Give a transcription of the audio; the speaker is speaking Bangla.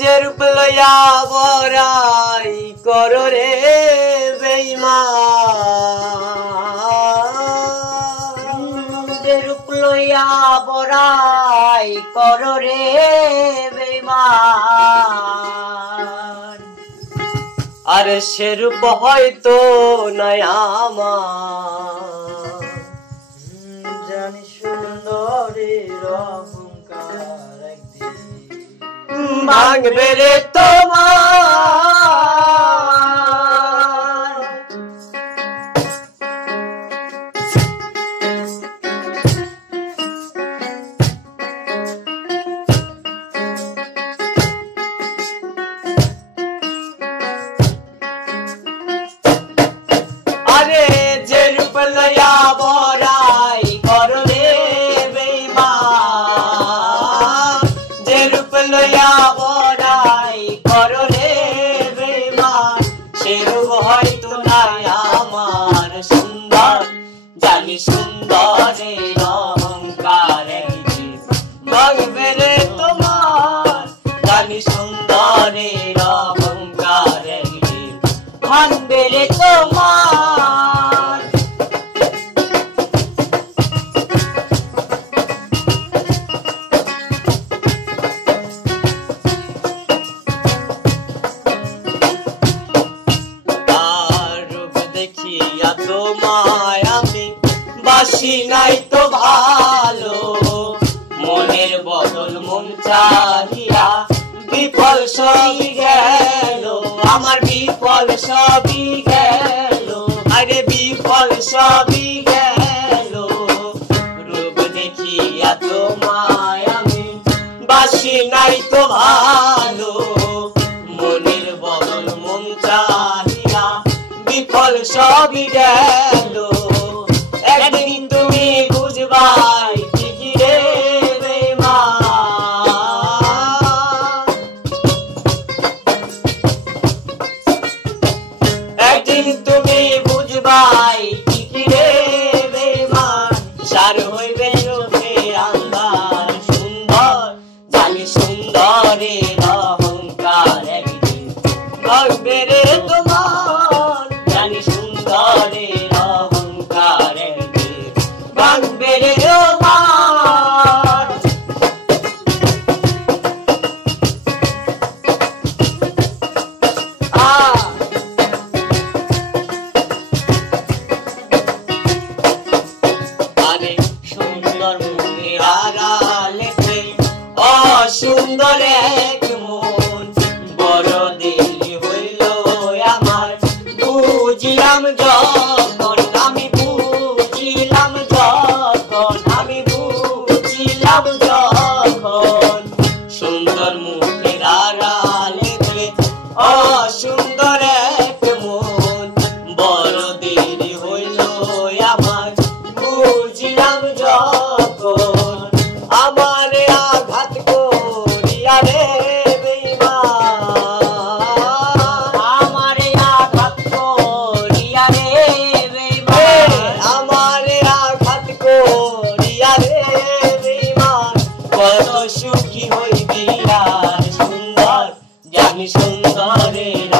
যে রূপ লইয়া বড়াই করো রে বেঈমান, যে রূপ লইয়া বড়াই করো রে বেঈমান, আর সে রূপ হয়তো নাই আমার। জানি সুন্দরীর অহংকার একদিন ভাঙবে রে তোমার। আরে যে রূপ লইয়া বড়াই করো রে বেঈমান, যে রূপ লইয়া বড়াই করো রে বেঈমান, সে রূপ হয়তো নাই আমার। সুন্দর জানি সুন্দরের অহংকার একদিন ভাঙবে রে তোমার, জানি সুন্দরের অহংকার একদিন ভাঙবে রে তোমার। তার রূপ দেখিয়া তোমায় আমি বাসি নাই তো ভালো, মনের বদল মন চাহিয়া বিফল সবই গেল, আমার বিফল সবই গেল, আরে বিফল সবই গেল। রূপ দেখিয়া তোমায় আমি বাসি নাই তো ভালো, মনের বদল মন চাহিয়া বিফল সবই গেল। একদিন তুমি বুঝবাই ঠিকই রে বেঈমান, একদিন তুমি বুঝবাই ঠিকই রে বেঈমান, সার হইবে চোখে আন্ধার। সুন্দর জানি সুন্দরের অহংকার একদিন ভাঙবে রে তোমার, জানি সুন্দরের অহংকার একদিন ভাঙবে রে তোমার। আরে সুন্দর মুখের আড়ালে অসুন্দর এক মন, বড় দেরি হইল আমার বুঝিলাম যখন, আমি বুঝিলাম যখন, আমি বুঝিলাম যখন। সুন্দর মুখের আড়ালে অসুন্দর এক মন, বড় দেরি হইল আমার বুঝিলাম যখন। আমারে আঘাত করিয়া রে বেঈমান, আমারে আঘাত করিয়া রে বেঈমান, আমারে আঘাত করিয়া রে বেঈমান, কত সুখী হইবি আর। সুন্দর জানি সুন্দরের